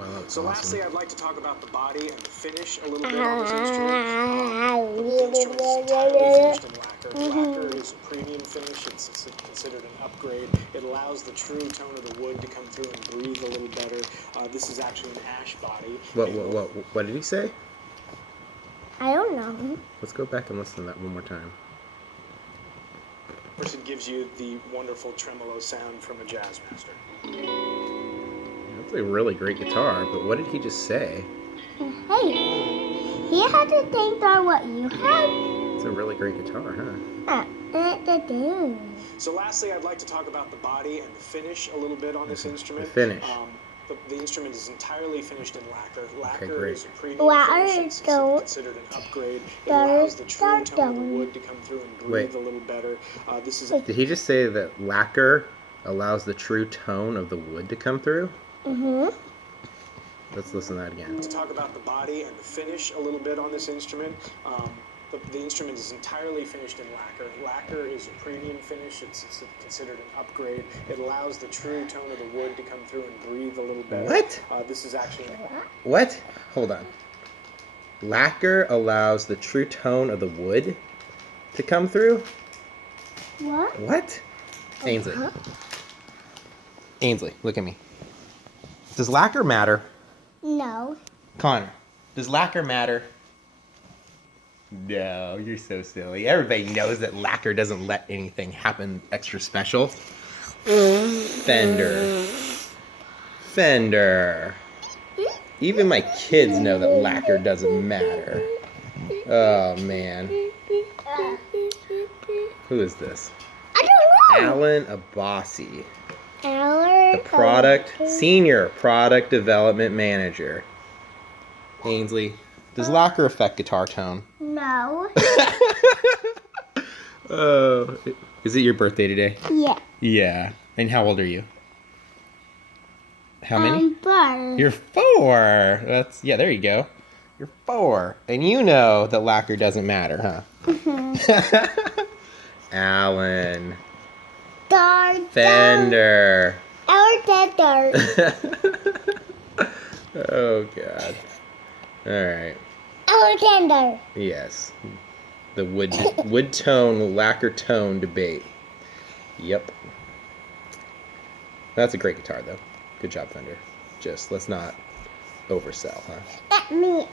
Wow, that's So awesome. lastly, I'd like to talk about the body and the finish a little bit on this instrument. The instrument is entirely finished in lacquer. Lacquer is a premium finish. It's considered an upgrade. It allows the true tone of the wood to come through and breathe a little better. This is actually an ash body. What did he say? I don't know. Let's go back and listen to that one more time. Of course, it gives you the wonderful tremolo sound from a jazz master. That's a really great guitar, but what did he just say? Hey, he had to think on what you had. It's a really great guitar, huh? So lastly, I'd like to talk about the body and the finish a little bit on this instrument. The finish. The instrument is entirely finished in lacquer. Lacquer great. is a premium finish. It's considered an upgrade. It allows the true tone of the wood to come through and breathe a little better. Did he just say that lacquer allows the true tone of the wood to come through? Mm-hmm. Let's listen to that again. To talk about the body and the finish a little bit on this instrument. The instrument is entirely finished in lacquer. Lacquer is a premium finish. It's considered an upgrade. It allows the true tone of the wood to come through and breathe a little better. What? This is actually... What? Hold on. Lacquer allows the true tone of the wood to come through? What? What? Ainsley. Ainsley, look at me. Does lacquer matter? No. Connor, does lacquer matter? No, you're so silly. Everybody knows that lacquer doesn't let anything happen extra special. Fender. Fender. Even my kids know that lacquer doesn't matter. Oh, man. Who is this? I don't know. Alan Abbasi. The senior product development manager. Ainsley, does lacquer affect guitar tone? No. Oh, is it your birthday today? Yeah. Yeah. And how old are you? How many? 4. You're 4. Yeah, there you go. You're 4. And you know that lacquer doesn't matter, huh? Alan. Fender. Oh, God. All right. Fender. Yes. The wood tone, lacquer tone debate. Yep. That's a great guitar, though. Good job, Fender. Just let's not oversell, huh? Me.